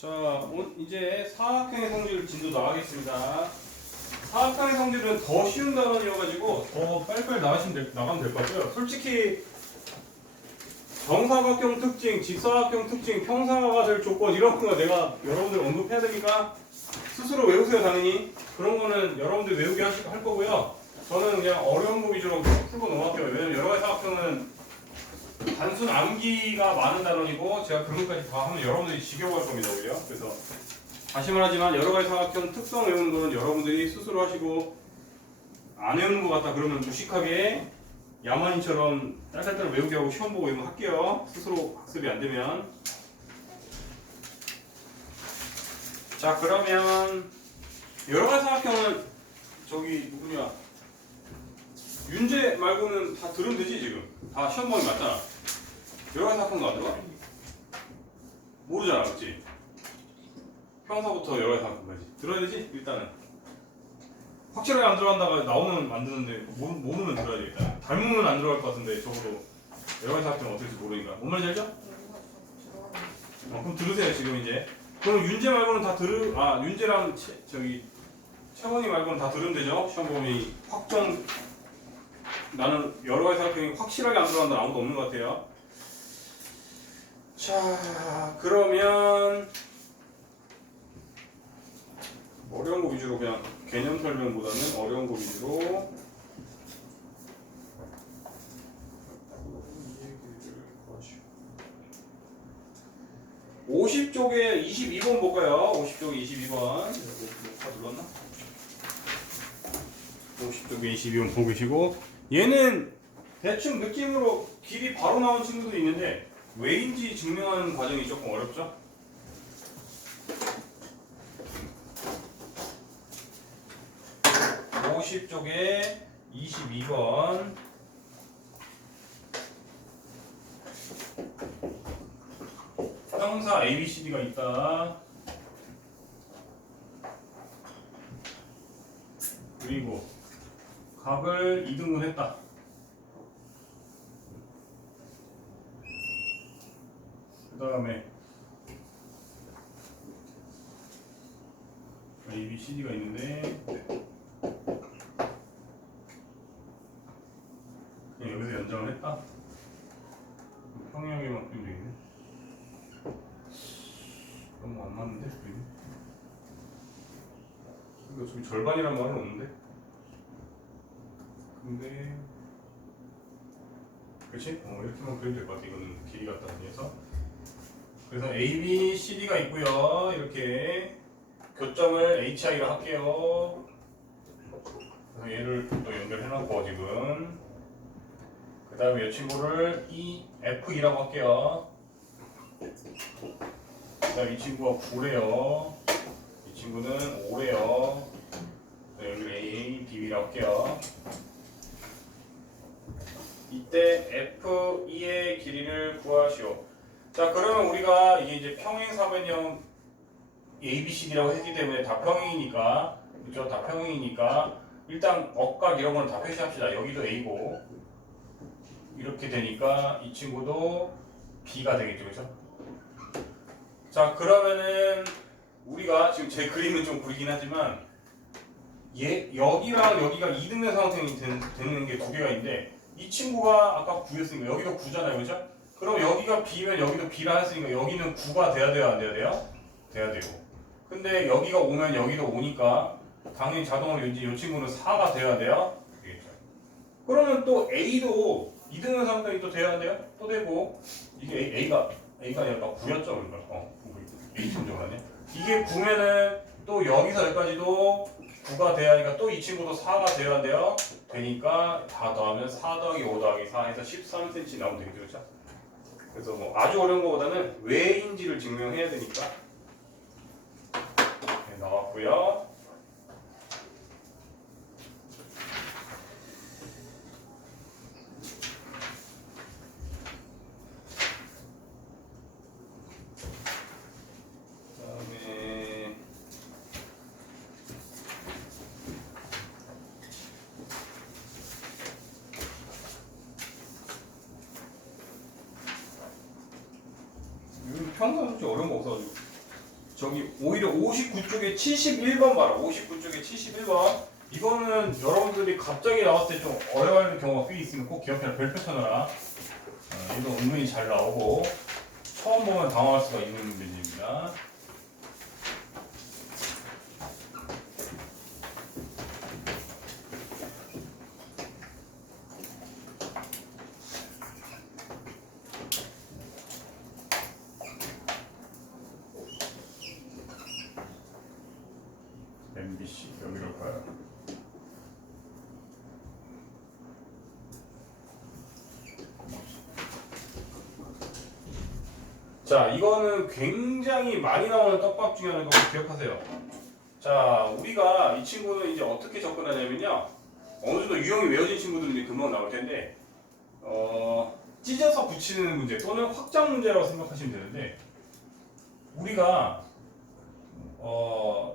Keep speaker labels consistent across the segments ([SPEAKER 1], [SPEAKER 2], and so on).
[SPEAKER 1] 자, 오- 이제 사학형의 성질 진도 나가겠습니다. 사학형의 성질은 더 쉬운 단원이어가지고 더 빨리빨리 나가시면 될, 나가면 될 것 같고요. 솔직히 정사각형 특징, 직사각형 특징, 평사가 될 조건 이런 거 내가 여러분들 언급해야 되니까 스스로 외우세요 당연히. 그런 거는 여러분들 외우게 하실 할 거고요. 저는 그냥 어려운 거 위주로 풀고 넘어갈게요. 왜냐면 여러 가지 사각형은 단순 암기가 많은 단원이고 제가 그런 것까지 다 하면 여러분들이 지겨워할 겁니다 오히려 그래서 다시 말하지만 여러 가지 사각형 특성 외우는 거는 여러분들이 스스로 하시고 안 외우는 것 같다 그러면 무식하게 야만인처럼 딸딸딸 외우게 하고 시험 보고 이런 거 할게요. 스스로 학습이 안 되면. 자 그러면 여러 가지 사각형은 저기 누구냐? 윤재 말고는 다 들으면 되지 지금. 다 시험 거 맞잖아 가지 사건도 안 들어가? 모르잖아 그치? 평사부터 여러 사건까지. 들어야 되지? 일단은. 확실하게 안 들어간다가 나오면 만드는데 모, 모르면 들어야 되겠다 닮으면 안 들어갈 것 같은데 적어도. 여러 사건 어떨지 모르니까. 뭔 말인지 알죠? 어, 그럼 들으세요 지금 이제. 그럼 윤재 말고는 다 들으 아 윤재랑 채, 저기 채원이 말고는 다 들으면 되죠? 시험 보험이 확정. 나는 여러 가지 사각형이 확실하게 안 들어간다 아무도 없는 것 같아요. 자, 그러면 어려운 거 위주로 그냥 개념 설명보다는 어려운 거 위주로 50쪽에 22번 볼까요? 50쪽 22번. 다 눌렀나? 50쪽에 22번 보고 계시고 얘는 대충 느낌으로 길이 바로 나온 친구도 있는데 왜인지 증명하는 과정이 조금 어렵죠? (50쪽에) (22번) 형사 ABCD가 있다 그리고 각을 2등분 했다. 그 다음에 A, B, C, D가 있는데 그냥 여기서 연장을 했다. 평행하게만 그리면 되겠네. 너무 안 맞는데? 그림이? 이거 저기 절반이란 말은 없는데? 근데 그치? 어, 이렇게만 그리면 될 것 같아 이거는 길이 같다 해서 그래서 A, B, C, D가 있고요. 이렇게 교점을 HI로 할게요. 그래서 얘를 또 연결해놓고 지금. 그 다음에 이 친구를 E, F2라고 할게요. 그 다음 이 친구가 9래요. 이 친구는 5래요. 여기 A, BB라고 할게요. 이때 F2의 길이를 구하시오. 자, 그러면 우리가 이게 이제 평행 사변형 ABCD라고 했기 때문에 다 평행이니까, 그죠? 다 평행이니까, 일단 억각 이런 거는 다 표시합시다. 여기도 A고, 이렇게 되니까 이 친구도 B가 되겠죠, 그죠? 자, 그러면은 우리가 지금 제 그림은 좀 구리긴 하지만, 얘, 여기랑 여기가 이등변 상황이 되는 게 두 개가 있는데, 이 친구가 아까 9였으니까 여기도 9잖아요, 그죠? 그럼 여기가 B면 여기도 B라 했으니까 여기는 9가 돼야 돼요, 안 돼야 돼요? 돼야 되고. 근데 여기가 5면 여기도 5니까 당연히 자동으로 이제 이 친구는 4가 돼야 돼요? 되겠죠. 그러면 또 A도 2등분 상당히 또 돼야 돼요? 또 되고 이게 A, A가 A가 아니라 9였죠, 그러니까. 어, A 하네. 이게 9면은 또 여기서 여기까지도 9가 돼야 하니까 또 이 친구도 4가 돼야 돼요? 되니까 다 더하면 4 더하기 5 더하기 4 해서 13cm 나오면 되겠죠 그렇죠? 그래서 뭐 아주 어려운 것보다는 왜인지를 증명해야 되니까. 네, 나왔고요 그다음에 평소에 솔직히 어려운 거 없어가지고 저기 오히려 59쪽에 71번 봐라. 59쪽에 71번. 이거는 여러분들이 갑자기 나왔을 때 좀 어려워하는 경우가 꽤 있으면 꼭 기억해라. 별표 쳐놔라. 어, 이거 은근히 잘 나오고 처음 보면 당황할 수가 있는 문제입니다. MBC 여기로 가요. 자, 이거는 굉장히 많이 나오는 떡밥 중에 하나인 거 기억하세요. 자, 우리가 이 친구는 이제 어떻게 접근하냐면요. 어느 정도 유형이 외워진 친구들은 이제 금방 나올 텐데, 어, 찢어서 붙이는 문제 또는 확장 문제라고 생각하시면 되는데, 우리가, 어,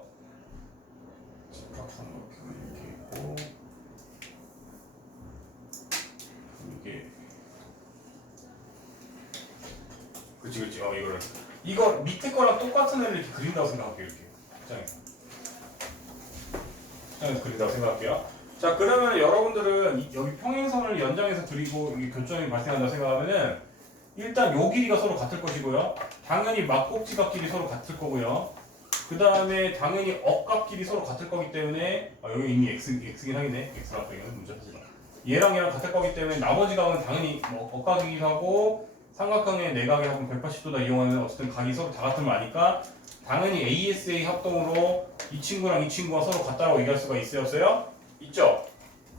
[SPEAKER 1] 집합삼각형 이렇게 있고, 이게, 그치 그치. 어 이거를. 이거 밑에 거랑 똑같은 애를 이렇게 그린다고 생각할게요 이렇게. 장에서 장에서 그린다고 생각할게요. 자 그러면 여러분들은 이- 여기 평행선을 연장해서 그리고 이게 교점이 발생한다고 생각하면은 일단 요 길이가 서로 같을 것이고요. 당연히 막꼭지각 길이 서로 같을 거고요. 그 다음에 당연히 억각 길이 서로 같을 거기 때문에 아, 여기 이미 x, x긴 하겠네. X라고 이거는 문제 마 얘랑 얘랑 같을 거기 때문에 나머지 각은 당연히 뭐 억각이기도 하고 삼각형의 내각의 합은 180도다 이용하면 어쨌든 각이 서로 다 같은 걸 아니까 당연히 ASA 합동으로 이 친구랑 이 친구가 서로 같다고 얘기할 수가 있어요? 있죠?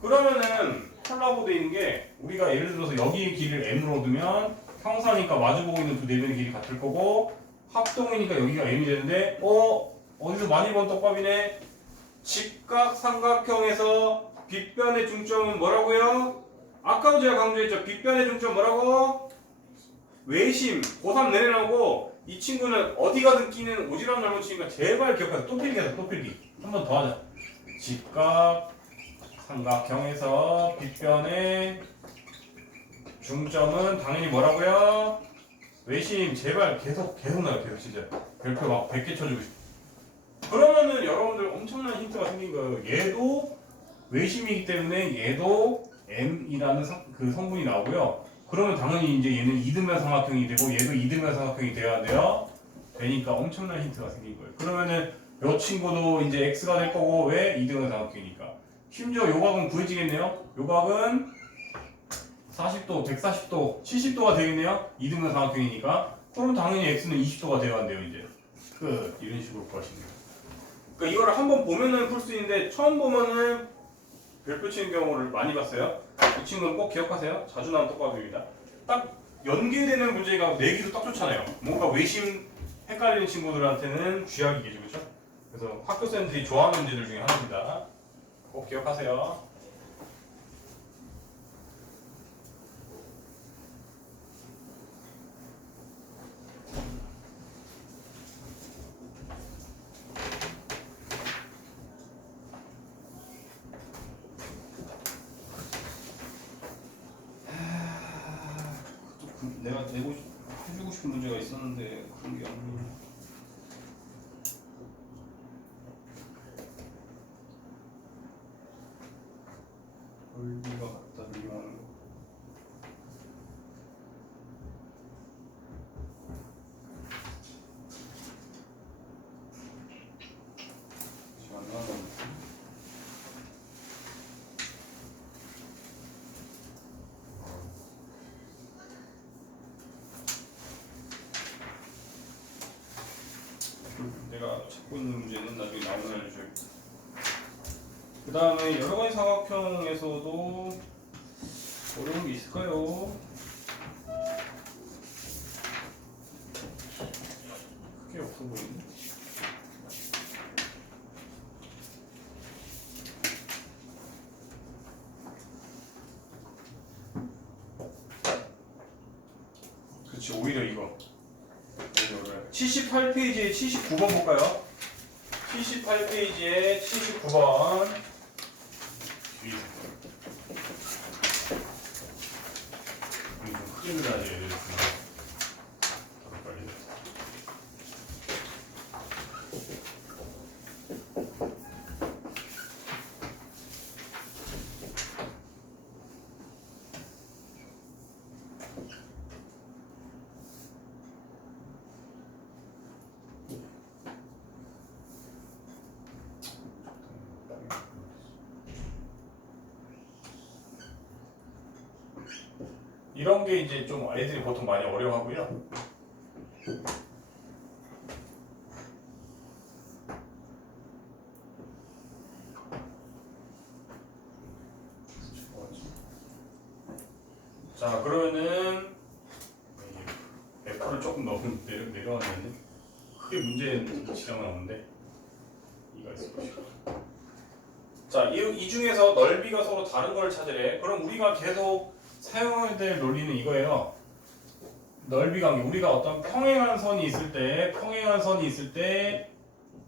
[SPEAKER 1] 그러면은 콜라보 돼 있는 게 우리가 예를 들어서 여기의 길이를 M으로 두면 평사니까 마주보고 있는 두 대변의 길이 같을 거고 합동이니까 여기가 M이 되는데 어? 어디서 많이 본 떡밥이네 직각 삼각형에서 빗변의 중점은 뭐라고요? 아까도 제가 강조했죠 빗변의 중점 뭐라고? 외심, 고3 내내 나오고 이 친구는 어디 가든 끼는 오지랖 넓은 친구니까 제발 기억하세요. 또 필기 하자, 또 필기. 한 번 더 하자. 직각 삼각형에서 빗변의 중점은 당연히 뭐라고요? 외심, 제발 계속 계속 나요, 계속 진짜. 별표 막 100개 쳐주고 싶어. 그러면은 여러분들 엄청난 힌트가 생긴 거예요. 얘도 외심이기 때문에 얘도 M이라는 성- 그 성분이 나오고요. 그러면 당연히 이제 얘는 이등변 삼각형이 되고 얘도 이등변 삼각형이 돼야 돼요. 되니까 엄청난 힌트가 생긴 거예요. 그러면은 요 친구도 이제 x가 될 거고 왜 이등변 삼각형이니까. 심지어 요 각은 구해지겠네요. 요 각은 40도, 140도, 70도가 되겠네요. 이등변 삼각형이니까. 그럼 당연히 x는 20도가 돼야 한대요, 이제. 끝. 이런 식으로 구하시면 돼요. 그러니까 이거를 한번 보면은 풀 수 있는데 처음 보면은 별표 치는 경우를 많이 봤어요. 이 친구는 꼭 기억하세요. 자주 나오는 떡밥입니다. 딱 연계되는 문제가 내기도 딱 좋잖아요. 뭔가 외심 헷갈리는 친구들한테는 쥐약이겠죠, 그렇죠? 그래서 학교 쌤들이 좋아하는 문제들 중에 하나입니다. 꼭 기억하세요. 내가 내고 싶- 해주고 싶은 문제가 있었는데 그런 게 안 보이네. 넓이가 같다 이용하는 거. 잠깐만. 있는 문제는 나중에 나오면 알려줘야겠다. 그 다음에 여러 가지 삼각형에서도 어려운 게 있을까요? 크게 없어 보이네. 그렇지 오히려 이거. 78페이지에 79번 볼까요? 78페이지에 79번. 힘을 다져야 되겠구나 빨리. 이런 게 이제 좀 애들이 보통 많이 어려워하고요. 자 그러면은 F를 조금 너무 내려 내려왔는데 크게 문제는 지장은 없는데 이가 있을 것이고. 자, 이, 이 중에서 넓이가 서로 다른 걸 찾으래. 그럼 우리가 계속 사용해야 될 논리는 이거예요. 넓이 관계. 우리가 어떤 평행한 선이 있을 때, 평행한 선이 있을 때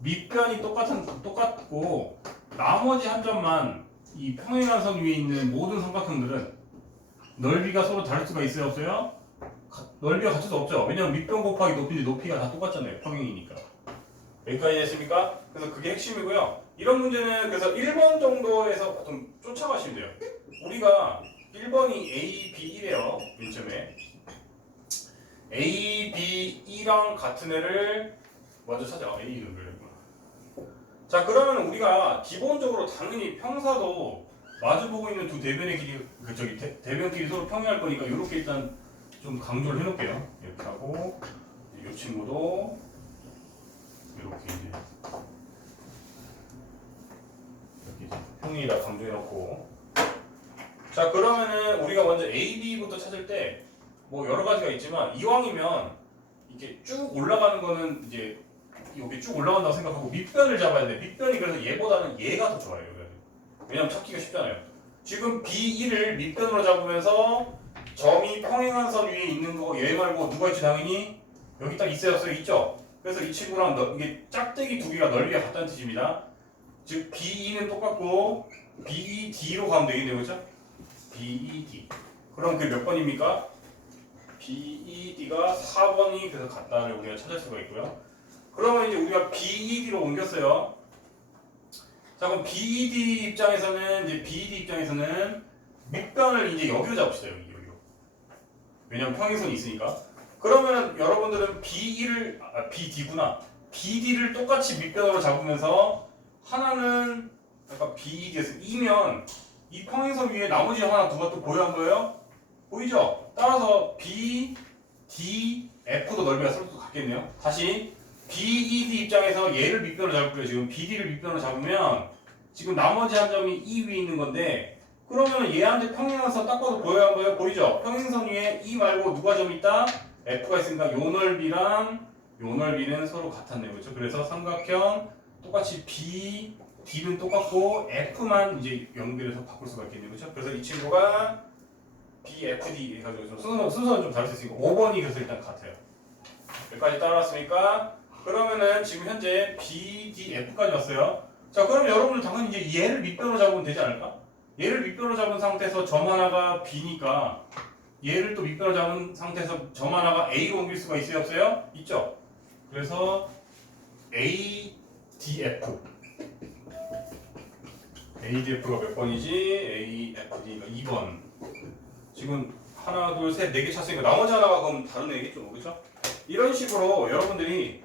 [SPEAKER 1] 밑변이 똑같은 똑같고 나머지 한 점만 이 평행한 선 위에 있는 모든 삼각형들은 넓이가 서로 다를 수가 있어요, 없어요? 가- 넓이가 같을 수 없죠. 왜냐면 밑변 곱하기 높이인데 높이가 다 똑같잖아요. 평행이니까. 여기까지 됐습니까? 그래서 그게 핵심이고요. 이런 문제는 그래서 1번 정도에서 좀 쫓아가시면 돼요. 우리가 1번이 A, B, 1이에요. 민점에. A, B, 2랑 같은 애를 먼저 찾아. A 이름을. 자, 그러면 우리가 기본적으로 당연히 평사도 마주보고 있는 두 대변의 길이, 그 저기 대, 대변끼리 서로 평행할 거니까 이렇게 일단 좀 강조를 해놓을게요. 이렇게 하고 이 친구도 이렇게 이제 이렇게 이제 평행이다 강조해놓고 자 그러면은 우리가 먼저 A, B부터 찾을 때 뭐 여러 가지가 있지만 이왕이면 이렇게 쭉 올라가는 거는 이제 여기 쭉 올라간다고 생각하고 밑변을 잡아야 돼. 밑변이 그래서 얘보다는 얘가 더 좋아요. 왜냐면 찾기가 쉽잖아요. 지금 B1을 밑변으로 잡으면서 점이 평행한 선 위에 있는 거 얘 말고 누가 있지 당연히 여기 딱 있어요 없어요 있죠 그래서 이 친구랑 너, 이게 짝대기 두 개가 넓이가 같다는 뜻입니다 즉 B2는 똑같고 BED로 가면 되겠네요 그죠 BED 그럼 그게 몇 번입니까? BED가 4번이 그래서 같다를 우리가 찾을 수가 있고요. 그러면 이제 우리가 BED로 옮겼어요. 자 그럼 BED 입장에서는 이제 BED 입장에서는 밑변을 이제 여기로 잡읍시다 여기 여기로. 왜냐면 평행선이 있으니까. 그러면 여러분들은 B1을 아, BD구나. BD를 똑같이 밑변으로 잡으면서 하나는 아까 BD에서 2면 이 평행선 위에 나머지 하나 두가 또 보여 안 보여요? 보이죠? 따라서 B, D, F도 넓이가 서로 또 같겠네요 다시 BED 입장에서 얘를 밑변으로 잡을게요 지금 BD를 밑변으로 잡으면 지금 나머지 한 점이 이 위에 있는 건데 그러면 얘한테 평행선 딱 봐도 보여요 안 보여요? 보이죠? 평행선 위에 E 말고 누가 점 있다? F가 있으니까 요 넓이랑 요 넓이는 서로 같았네요 그렇죠? 그래서 삼각형 똑같이 B, D는 똑같고 F만 이제 연결해서 바꿀 수가 있겠네요 그렇죠? 그래서 이 친구가 B, F, D 해가지고 좀 순서, 순서는 좀 다를 수 있으니까 5번이 그래서 일단 같아요 여기까지 따라왔습니까? 그러면은 지금 현재 B, D, F까지 왔어요 자 그럼 여러분들 당연히 이제 얘를 밑변으로 잡으면 되지 않을까? 얘를 밑변으로 잡은 상태에서 점 하나가 B니까 얘를 또 밑변으로 잡은 상태에서 점 하나가 A로 옮길 수가 있어요 없어요? 있죠 그래서 A, D, F A, D, F가 몇 번이지? A, F, D가 2번 지금 하나, 둘, 셋, 네개 찼으니까 나머지 하나가 그럼 다른 애겠죠 그렇죠? 이런 식으로 여러분들이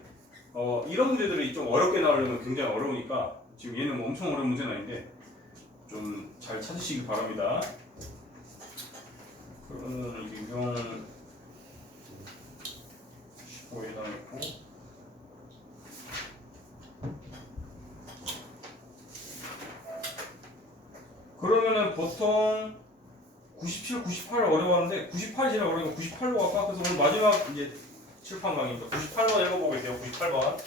[SPEAKER 1] 어, 이런 문제들이 좀 어렵게 나오려면 굉장히 어려우니까 지금 얘는 뭐 엄청 어려운 문제는 아닌데 좀 잘 찾으시기 바랍니다. 그러면 유형 15에다 놓고 그러면은 보통 97, 98 어려워하는데 98 지나 어려우니까 98로 갈까? 그래서 오늘 마지막 이제 칠판 강의니까 98번 읽어보고. 98번. 98번.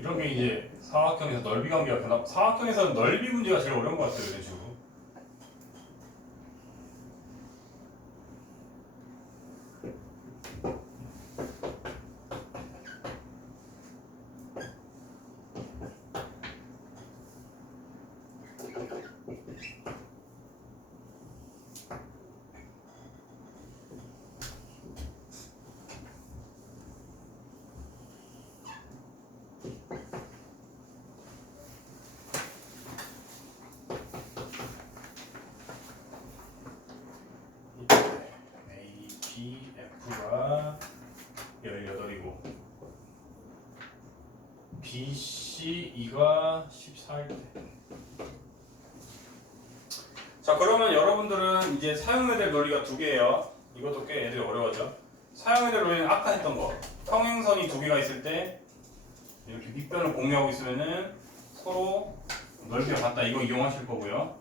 [SPEAKER 1] 이런 게 이제 사각형에서 넓이 관계가 그나 사각형에서는 넓이 문제가 제일 어려운 것 같아요, BC 2가 14일 때. 자 그러면 여러분들은 이제 사용해야 될 논리가 두 개예요. 이것도 꽤 애들이 어려워져. 사용해야 될 논리는 아까 했던 거. 평행선이 두 개가 있을 때 이렇게 밑변을 공유하고 있으면은 서로 넓이가 같다. 이거 이용하실 거고요.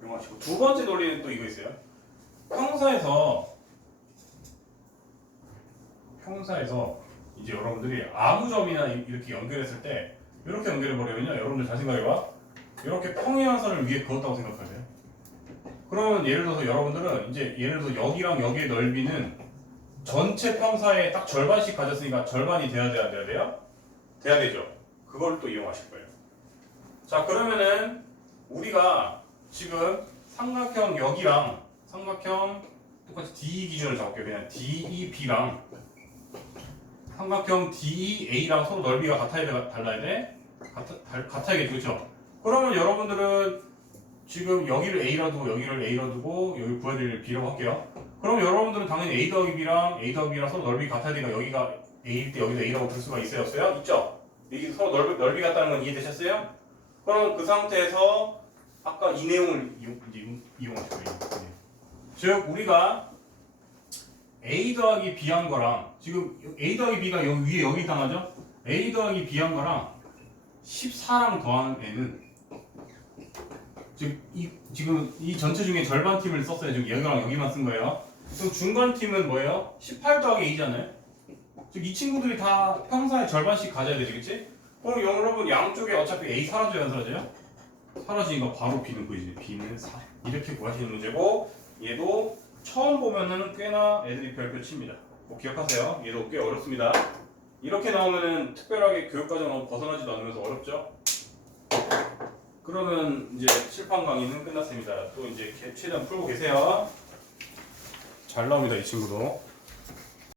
[SPEAKER 1] 이용하시고 두 번째 논리는 또 이거 있어요. 평사에서 평사에서 이제 여러분들이 아무 점이나 이- 이렇게 연결했을 때 이렇게 연결해 버리면요. 여러분들 잘 생각해봐. 이렇게 평행한 선을 위에 그었다고 생각하세요. 그러면 예를 들어서 여러분들은 이제 예를 들어서 여기랑 여기의 넓이는 전체 평사의 딱 절반씩 가졌으니까 절반이 돼야 돼야 돼야 돼요? 돼야 되죠. 그걸 또 이용하실 거예요. 자 그러면은 우리가 지금 삼각형 여기랑 삼각형 똑같이 DE 기준을 잡을게요. 그냥 DEB랑 삼각형 DEA랑 서로 넓이가 같아야 돼, 달라야 돼? 같아, 달- 같아 야겠죠, 그렇죠? 그러면 여러분들은 지금 여기를 A라 두고 여기를 A라 두고 여기 구해야 될 B라고 할게요. 그럼 여러분들은 당연히 A 더하기 B랑 A 더하기 B랑 서로 넓이 같아야 되니까 여기가 A일 때 여기도 A라고 둘 수가 있어요, 없어요? 있죠? 이게 서로 넓이, 넓이 같다는 건 이해되셨어요? 그럼 그 상태에서 아까 이 내용을 이용, 이용- 이용하실 거예요. 네. 즉 우리가 A 더하기 B 한 거랑 지금 A 더하기 B가 여기 위에 여기 당하죠? A 더하기 B 한 거랑 14랑 더한 애는 지금 이 지금 이 전체 중에 절반 팀을 썼어요. 지금 여기랑 여기만 쓴 거예요. 그럼 중간 팀은 뭐예요? 18 더하기 A잖아요. 즉 이 친구들이 다 평사의 절반씩 가져야 되겠지? 그럼 여러분 양쪽에 어차피 A 사라져요, 안 사라져요? 사라지니까 바로 B는 보이지. B는 4. 이렇게 구하시는 문제고 얘도 처음 보면은 꽤나 애들이 별표 칩니다. 뭐 기억하세요. 얘도 꽤 어렵습니다. 이렇게 나오면은 특별하게 교육과정 벗어나지도 않으면서 어렵죠. 그러면 이제 칠판 강의는 끝났습니다. 또 이제 최대한 풀고 계세요. 잘 나옵니다 이 친구도.